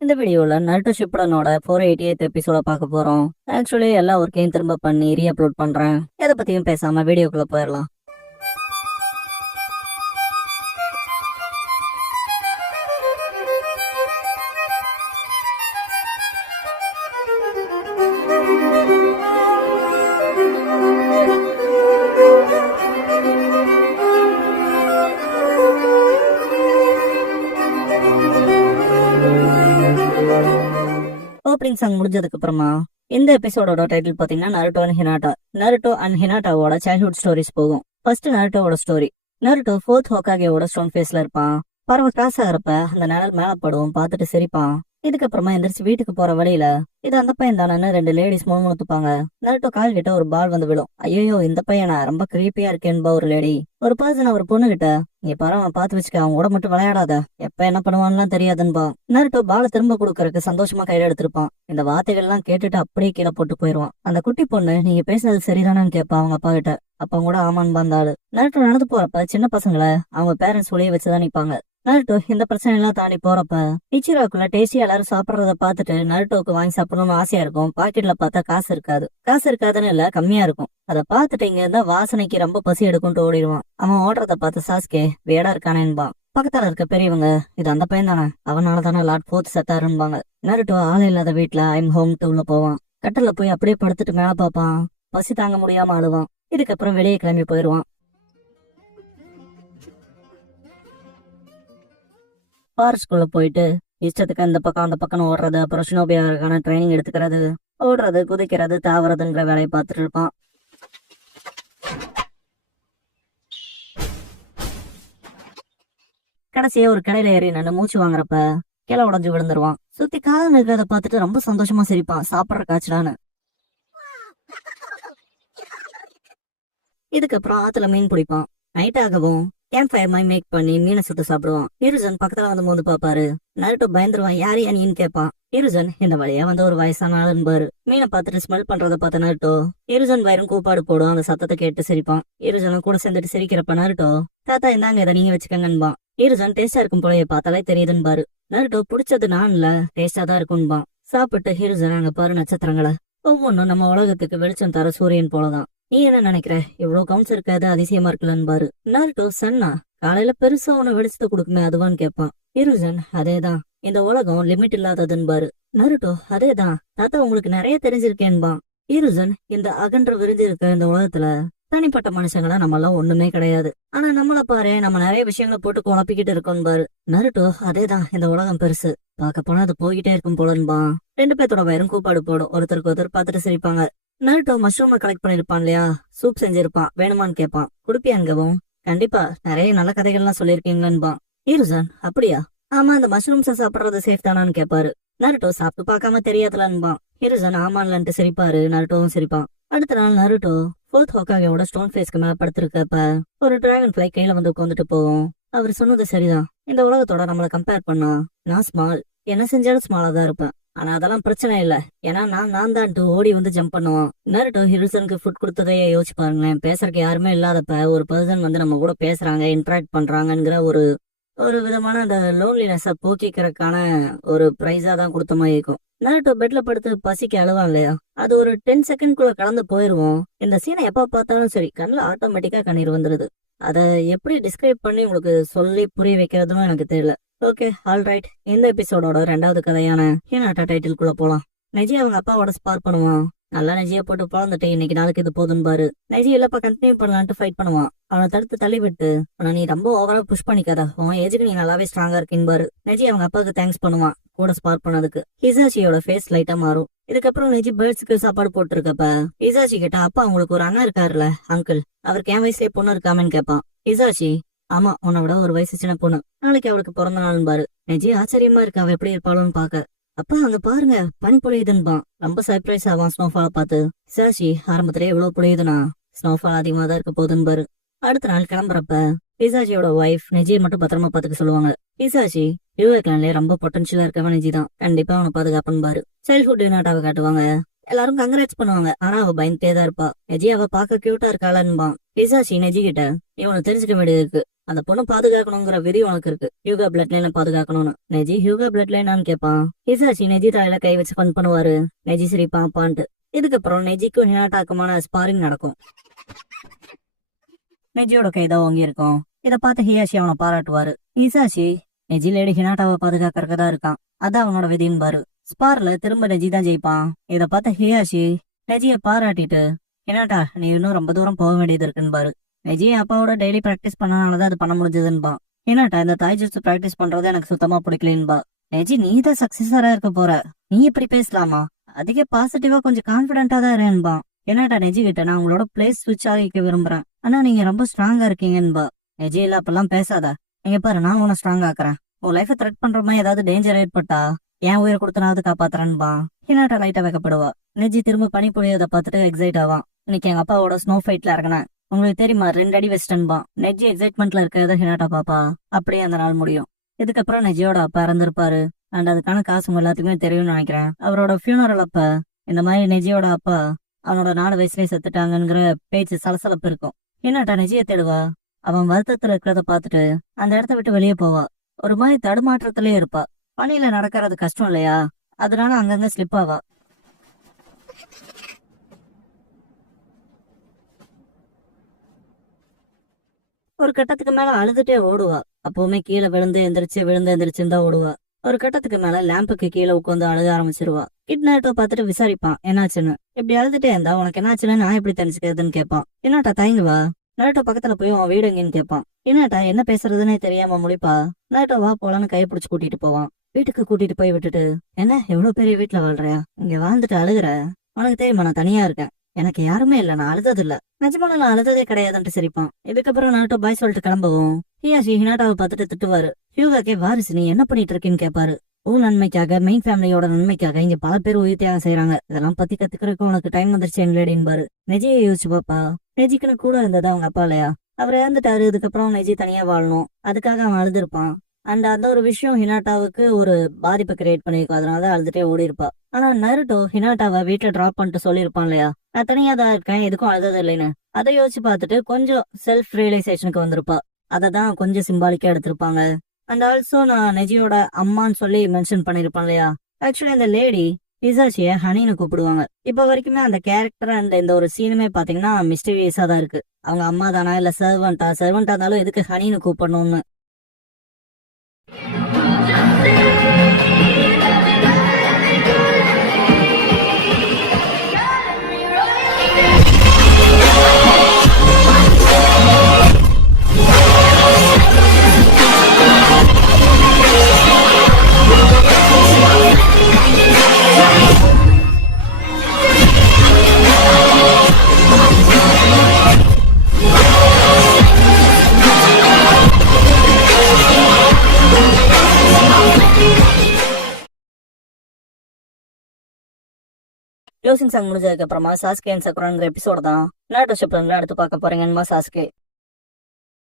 இந்த வீடியோல Naruto ஷிப்புடனோட 488th எபிசோட பார்க்க போறோம். ஆக்சுவலி எல்லா ஒர்க்கையும் திரும்ப பண்ணி ரீஅப்லோட் பண்றேன். எதை பத்தியும் பேசாம வீடியோக்குள்ள போயிடலாம். ஓப்பனிங் சாங் முடிஞ்சதுக்கு அப்புறமா இந்த எபிசோடோட டைட்டில் பாத்தீங்கன்னா Naruto and Hinata. Naruto and ஹினாட்டாவோட சைல்ட்ஹுட் ஸ்டோரிஸ் போகும். ஃபர்ஸ்ட் நருட்டோவோட ஸ்டோரி. நருட்டோ 4th ஹோகாகேவோட ஸ்டோன் ஃபேஸ்ல இருப்பான். பறவை கிராஸ் ஆகிறப்ப அந்த நிழல் மேல படுவோம், பார்த்துட்டு சிரிப்பான். இதுக்கப்புறமா எந்திரிச்சு வீட்டுக்கு போற வழியில இது அந்த பையன் தானே 2 லேடிஸ் முணுமுணுத்துப்பாங்க. நருட்டோ கால் கிட்ட ஒரு பால் வந்து விடும். ஐயோ இந்த பையனா ரொம்ப கிரீப்பியா இருக்கேன்பா ஒரு லேடி. ஒரு பர்சன் ஒரு பொண்ணு கிட்ட நீ பறவை பார்த்து வச்சுக்க, அவங்க கூட மட்டும் விளையாடாத, எப்ப என்ன பண்ணுவான்லாம் தெரியாதுன்பா. நருட்டோ பால திரும்ப கொடுக்கறதுக்கு சந்தோஷமா கையில எடுத்திருப்பான். இந்த வார்த்தைகள் எல்லாம் கேட்டுட்டு அப்படியே கீழே போட்டு போயிருவான். அந்த குட்டி பொண்ணு நீங்க பேசுனது சரிதானு கேட்பா அவங்க அப்பா கிட்ட. அப்ப கூட ஆமான்னு வந்தாள். நருட்டோ நடந்து போறப்ப சின்ன பசங்களை அவங்க பேரண்ட்ஸ் ஒளிய வச்சுதான் நிப்பாங்க. நருட்டோ இந்த பிரச்சனை எல்லாம் தாண்டி போறப்ப இச்சிராக்குள்ள டேஸ்டி எல்லாரும் சாப்பிடறத பார்த்துட்டு நருட்டோக்கு வாங்கி சாப்பிடணும்னு ஆசையா இருக்கும். பாக்கெட்ல பார்த்தா காசு இருக்காது. காசு இருக்காதுன்னு இல்ல, கம்மியா இருக்கும். அதை பார்த்துட்டு இங்க இருந்தா வாசனைக்கு ரொம்ப பசி எடுக்கும்ட்டு ஓடிடுவான். அவன் ஓடுறத பார்த்து சாஸ்கே வேடா இருக்கானேன்பா. பக்கத்தால இருக்க பெரியவங்க இது அந்த பையன் தானே, அவனாலதானே லார்ட் 4th செத்தாருன்பாங்க. நருட்டோ ஆளை இல்லாத வீட்டுல ஐம் ஹோம் உள்ள போவான். கட்டல போய் அப்படியே படுத்துட்டு மேல பாப்பான். பசி தாங்க முடியாம அழுவான். இதுக்கப்புறம் வெளியே கிளம்பி போயிடுவான். ஃபாரஸ்ட்குள்ள போயிட்டு இஷ்டத்துக்கு இந்த பக்கம் அந்த பக்கம் ஓடுறது, அப்புறம் ஷினோபியாவுக்கான ட்ரைனிங் எடுத்துக்கிறது, ஓடுறது, குதிக்கிறது, தாவறதுங்கிற வேலையை பார்த்துட்டு இருப்பான். கடைசியா ஒரு கடையில ஏறி நின்று மூச்சு வாங்குறப்ப கிளை உடஞ்சு விழுந்துருவான். சுத்தி காலம் இருக்கிறத பார்த்துட்டு ரொம்ப சந்தோஷமா சிரிப்பான். சாப்பிட்ற காய்ச்சலான்னு. இதுக்கப்புறம் ஆத்துல மீன் பிடிப்பான். நைட் ஆகவும் கேம்ப் ஃபயர் மாதிரி மேக் பண்ணி மீனை சுட்டு சாப்பிடுவான். ஹீரோசன் பக்கத்துல வந்து மோந்து பாப்பாரு. நருட்டோ பயந்துருவான். யாரு நீன்னு கேட்பான். ஹீரோசன் இந்த வழியா வந்து ஒரு வயசான ஆளுன்பாரு. மீனை பார்த்துட்டு ஸ்மெல் பண்றத பார்த்த நருட்டோ ஹீரோசன் வயிறும் கூப்பாடு போடும். அந்த சத்தத்தை கேட்டு சிரிப்பான். ஹீரோசனும் கூட சேர்ந்துட்டு சிரிக்கிறப்ப நருட்டோ தாத்தா இந்தாங்க இதை நீங்க வச்சுக்கங்கன்பான். ஹீரோசன் டேஸ்டா இருக்கும் போலயே பார்த்தாலே தெரியுதுன்பாரு. நருட்டோ பிடிச்சது நான் இல்ல, டேஸ்டா தான் இருக்கும்பான். சாப்பிட்டு ஹீரோசன் அங்க பாரு நட்சத்திரங்களை, ஒவ்வொன்றும் நம்ம உலகத்துக்கு வெளிச்சம் தர சூரியன் போலதான். நீ என்ன நினைக்கிற, இவ்வளவு கவுன்ஸ் இருக்காது, அதிசயமா இருக்குல்லன்பாரு. நருட்டோ சன்னா காலையில பெருசா உன வெளிச்சத்தை கொடுக்குமே அதுவான்னு கேட்பான். ஹீரோசன் அதேதான், இந்த உலகம் லிமிட் இல்லாததுன்பாரு. நருட்டோ அதேதான் தாத்தா உங்களுக்கு நிறைய தெரிஞ்சிருக்கேன்பான். ஹீரோசன் இந்த அகன்ற விரிஞ்சு இருக்க இந்த உலகத்துல தனிப்பட்ட மனுஷங்களா நம்ம எல்லாம் ஒண்ணுமே கிடையாது. ஆனா நம்மள பாரு, நம்ம நிறைய விஷயங்களை போட்டு குழப்பிக்கிட்டு இருக்கோம் பாரு. நருட்டோ அதேதான், இந்த உலகம் பெருசு, பார்க்க போனா அது போய்கிட்டே இருக்கும் போலன்பான். 2 பேர்த்தோட வயிறும் கூப்பாடு போடும். ஒருத்தருக்கு ஒருத்தர் பார்த்துட்டு சிரிப்பாங்க. நருட்டோ மஷ்ரூமை கலெக்ட் பண்ணிருப்பான் இல்லையா, சூப் செஞ்சிருப்பான். வேணுமான்னு கேட்பான். குடுப்பியான்கவும் கண்டிப்பா நிறைய நல்ல கதைகள்லாம் சொல்லிருக்கீங்கன்பான். ஹீரோசன் அப்படியா, ஆமா அந்த மஷ்ரூம்ஸை சாப்பிடுறது சேஃப் தானான்னு கேட்பாரு. நருட்டோ சாப்பிட்டு பார்க்காம தெரியாதுலன்பான். ஹீரோசன் ஆமான்லன்ட்டு சிரிப்பாரு. நருட்டோவும் சிரிப்பான். அடுத்த நாள் நருட்டோ 4th ஹோகாகேவோட ஸ்டோன் ஃபேஸ்க்கு மேல படுத்திருக்கப்ப ஒரு டிராகன் ஃபிளை கையில வந்து உட்காந்துட்டு போவோம். அவர் சொன்னது சரிதான், இந்த உலகத்தோட நம்மள கம்பேர் பண்ணா நான் ஸ்மால், என்ன செஞ்சாலும் ஸ்மாலா தான் இருப்பேன். ஆனா அதெல்லாம் பிரச்சனை இல்ல, ஏன்னா நான் தான் ஓடி வந்து ஜம்ப் பண்ணுவான். நருட்டோ ஹிரோசனுக்கு ஃபுட் கொடுத்ததையே யோசிச்சு பாருங்களேன். பேசுறதுக்கு யாருமே இல்லாதப்ப ஒரு பர்சன் வந்து நம்ம கூட பேசுறாங்க, இன்டராக்ட் பண்றாங்கிற ஒரு விதமான அந்த லோன்லினஸ போக்கிக்கிறதுக்கான ஒரு பிரைஸா தான் கொடுத்த மாதிரி இருக்கும். நருட்டோ பெட்ல படுத்து பசிக்கு அழுவான் இல்லையா, அது ஒரு 10 செகண்ட்குள்ள கடந்து போயிருவோம். இந்த சீனை எப்ப பார்த்தாலும் சரி கண்ணுல ஆட்டோமேட்டிக்கா கண்ணீர் வந்துருது. அதை எப்படி டிஸ்கிரைப் பண்ணி உங்களுக்கு சொல்லி புரிய வைக்கிறதுன்னு எனக்கு தெரியல. ஓகே ஆல்ரைட், இந்த எபிசோடோட 2வது கதையான ஹினாட்டா டைட்டில்குள்ள போலாம். நெஜி அவங்க அப்பாவோட ஸ்பார் பண்ணுவான். நல்லா நெஜிய போட்டு பிறந்துட்டு இன்னைக்கு நாளைக்கு இது போதுன்னு பாரு. நெஜி இல்லப்பா கண்டினியூ பண்ணலான்ட்டு ஃபைட் பண்ணுவான். அவனை தடுத்து தள்ளி விட்டு ஆனா நீ ரொம்ப ஓவரா புஷ் பண்ணிக்காத, உன் ஏஜுக்கு நீ நல்லாவே ஸ்ட்ராங்கா இருக்கீன்னு பாரு. நெஜி அவங்க அப்பாவுக்கு தேங்க்ஸ் பண்ணுவான் கூட ஸ்பார் பண்ணதுக்கு. ஹிசாஷியோட ஃபேஸ் லைட்டா மாறும். இதுக்கப்புறம் நெஜி பேர்ட்ஸ்க்கு சாப்பாடு போட்டுருக்கப்ப ஹிசாஷி கிட்ட அப்பா அவங்களுக்கு ஒரு அண்ணா இருக்காருல்ல அங்கிள், அவருக்கு என் வயசுலயே பொண்ணு இருக்காமன்னு கேட்பான். ஹிசாஷி ஆமா உன்னை விட ஒரு வயசு சின்ன பொண்ணு, நாளைக்கு அவளுக்கு பிறந்த நாள்னு பாரு. நெஜி ஆச்சரியமா இருக்கு அவ எப்படி இருப்பாளுன்னு பாக்க. அப்பா அங்க பாருங்க பனி பொழியுதுன்பான். ரொம்ப சர்ப்ரைஸ் ஆவான் ஸ்னோஃபால பார்த்து. ஹிசாஷி ஆரம்பத்திலே எவ்வளவு பொழியுதுனா ஸ்னோஃபால் அதிகமா தான் இருக்க போகுதுன்னு பாரு. அடுத்த நாள் கிளம்புறப்ப ஹிசாஷியோட ஒய்ஃப் நெஜியை மட்டும் பத்திரமா பாத்துக்க சொல்லுவாங்க. ஹிசாஷி யூஏ கிளான்லயே ரொம்ப பொட்டன்ஷியலா இருக்கவன் நெஜி தான், கண்டிப்பா அவனை பாதுகாப்புன்னு பாரு. சைல்ட்ஹுட் யூனாட்டாவை காட்டுவாங்க. எல்லாரும் கங்கராட்ஸ் பண்ணுவாங்க. ஆனா அவ பயந்துட்டே தான் இருப்பா. நெஜி அவ பாக்க கியூட்டா இருக்காளன்பான். ஹிசாஷி நெஜி கிட்ட இவனுக்கு தெரிஞ்சுக்க வேண்டியது இருக்கு. அந்த பொண்ணு பாதுகாக்கணுங்கிற வெறி உனக்கு இருக்கு. ஹியூகா பிளட் லைனை பாதுகாக்கணும்னு. நெஜி ஹியூகா பிளட் லைனான்னு கேட்பான். ஹிசாஷி நெஜி தலையில கை வச்சு ஃபன் பண்ணுவாரு. நெஜி சிரிப்பான் பான்ட்டு. இதுக்கப்புறம் நெஜிக்கும் ஹினாட்டாக்குமான ஸ்பாரிங் நடக்கும். நெஜியோட கைதான் ஓங்கி இருக்கும். இத பார்த்து ஹியாஷி அவனை பாராட்டுவாரு. ஹிசாஷி நெஜி லேடி ஹினாட்டாவை பாதுகாக்கறதுக்கு தான் இருக்கான். அதான் அவனோட விதின்னு பாரு. ஸ்பார்ல திரும்ப நெஜி தான் ஜெயிப்பான். இத பார்த்த ஹியாஷி நெஜியை பாராட்டிட்டு, ஹினாட்டா நீ இன்னும் ரொம்ப தூரம் போக வேண்டியது இருக்குன்னு பாரு. நெஜி அப்பாவோட டெய்லி பிராக்டிஸ் பண்ணனாலதான் அது பண்ண முடிஞ்சதுன்பா. ஹினாட்டா இந்த தாய்ஜுட்சு பிராக்டிஸ் பண்றது எனக்கு சுத்தமா பிடிக்கலன்பா. நெஜி நீ தான் சக்சஸரா இருக்க போற, நீ இப்படி பேசலாமா? அதிக பாசிட்டிவா கொஞ்சம் கான்பிடென்டா தான் இருன்பா. ஹினாட்டா நெஜி கிட்ட நான் உங்களோட பிளேஸ் ஸ்விட்ச் ஆகிக்க விரும்புறேன், ஆனா நீங்க ரொம்ப ஸ்ட்ராங்கா இருக்கீங்கன்பா. நெஜி இல்ல அப்பெல்லாம் பேசாத, இங்க பாரு நான் உன்னை ஸ்ட்ராங் ஆக்குறேன். உன் லைஃபை த்ரெட் பண்ற மாதிரி ஏதாவது டேஞ்சர் ஏற்பட்டா என் உயிரை கொடுத்தனாவது காப்பாத்துறேன்பா. ஹினாட்டா லைட்டா வைக்கப்படுவா. நெஜி திரும்ப பனி பொழியதை பார்த்துட்டு எக்ஸைட் ஆவான். இன்னைக்கு எங்க அப்பாவோட ஸ்னோ ஃபைட்ல இறங்கினேன், உங்களுக்கு தெரியுமா 2 அடி வெஸ்டன்பா. நெஜி எக்ஸைட்மெண்ட்ல இருக்கிறத ஹினாட்டா பாப்பா. அப்படியே அந்த நாள் முடியும். இதுக்கப்புறம் நெஜியோட அப்பா இறந்திருப்பாரு. அண்ட் அதுக்கான காசு எல்லாத்துக்குமே தெரியும்னு நினைக்கிறேன். அவரோட ஃபியூனரல் அப்ப இந்த மாதிரி நெஜியோட அப்பா அவனோட 4 வயசுலயே செத்துட்டாங்கிற பேச்சு சலசலப்பு இருக்கும். ஹினாட்டா நெஜியை தேடுவா. அவன் வருத்தத்துல இருக்கிறத பார்த்துட்டு அந்த இடத்த விட்டு வெளியே போவா. ஒரு மாதிரி தடுமாற்றத்திலே இருப்பா. பனியில நடக்கிறது கஷ்டம் இல்லையா, அதனால அங்கங்க ஸ்லிப் ஆவா. ஒரு கட்டத்துக்கு மேல அழுதுட்டே ஓடுவா. அப்பவுமே கீழே விழுந்து எந்திரிச்சுன்னு தான் ஓடுவா. ஒரு கட்டத்துக்கு மேல லேம்புக்கு கீழே உட்காந்து அழுக ஆரம்பிச்சிருவா. கிட்னாட்டோ பார்த்துட்டு விசாரிப்பான் என்னாச்சுன்னு. இப்படி அழுதுட்டே இருந்தா உனக்கு என்னாச்சுன்னு நான் எப்படி தெரிஞ்சுக்கிறதுன்னு கேட்பான். என்னாட்டா தயங்குவா. நருட்டோ பக்கத்துல போய் அவன் வீடு எங்கன்னு கேட்பான். என்னாட்டா என்ன பேசுறதுன்னே தெரியாம முழிப்பா. நருட்டோ வா போலான்னு கையை பிடிச்சு கூட்டிட்டு போவான். வீட்டுக்கு கூட்டிட்டு போய் விட்டுட்டு, என்ன எவ்வளவு பெரிய வீட்டுல வாழ்றியா, இங்க வாழ்ந்துட்டு அழுகுற, உனக்கு தெரியுமா நான் தனியா இருக்கேன், எனக்கு யாருமே இல்ல, நான் அழுதது இல்ல, நிஜமான நான் அழுததே கிடையாதுன்ட்டு சிரிப்பான். இதுக்கப்புறம் நருட்டோ பாய் சொல்லிட்டு கிளம்பவும் ஹியாஷி ஹினாட்டாவை பார்த்துட்டு திட்டுவாரு. ஹியூகாக்கே வாரிசு நீ என்ன பண்ணிட்டு இருக்கேன்னு கேட்பாரு. உன் நன்மைக்காக மெயின் ஃபேமிலியோட நன்மைக்காக இங்க பல பேர் உயிர் தியாகம் செய்யறாங்க, இதெல்லாம் பத்தி கத்துக்கிறதுக்கு உனக்கு டைம் வந்துருச்சு என்லேடின்பாரு. நெஜியை யோசிச்சு பாப்பா. நெஜிக்குன்னு கூட இருந்ததா அவங்க அப்பா இல்லையா, அவர் இறந்துட்டாரு. இதுக்கப்புறம் நெஜி தனியா வாழணும், அதுக்காக அவன் அழுதுருப்பான். அண்ட் அந்த ஒரு விஷயம் ஹினாட்டாவுக்கு ஒரு பாதிப்பை கிரியேட் பண்ணிருக்கும், அதனால அழுதுட்டே ஓடி இருப்பா. ஆனா நருட்டோ ஹினாட்டாவை வீட்டுல டிராப் பண்ணிட்டு சொல்லியிருப்பான் இல்லையா, நான் தனியா தான் இருக்கேன், எதுக்கும் அழுதது இல்லைன்னு. அதை யோசிச்சு பார்த்துட்டு கொஞ்சம் செல்ஃப் ரியலைசேஷனுக்கு வந்திருப்பா. அததான் கொஞ்சம் சிம்பாலிக்கா எடுத்திருப்பாங்க. அண்ட் ஆல்சோ நான் நெஜியோட அம்மான்னு சொல்லி மென்ஷன் பண்ணிருப்பான் இல்லையா. ஆக்சுவலி அந்த லேடி ஹிசாஷிய ஹனின்னு கூப்பிடுவாங்க. இப்ப வரைக்குமே அந்த கேரக்டர் அண்ட் இந்த ஒரு சீனுமே பாத்தீங்கன்னா மிஸ்டீரியஸா தான் இருக்கு. அவங்க அம்மா தானா இல்ல சர்வெண்டா இருந்தாலும் எதுக்கு ஹனின்னு கூப்பிடணும்னு. க்ளோசிங் சாங் முடிஞ்சதுக்கு அப்புறமா சாஸ்கே அண்ட் சக்குராங்கிற எபிசோட தான் நாட்டோ ஷிப்ல எடுத்து பார்க்க போறீங்கன்னு சாஸ்கே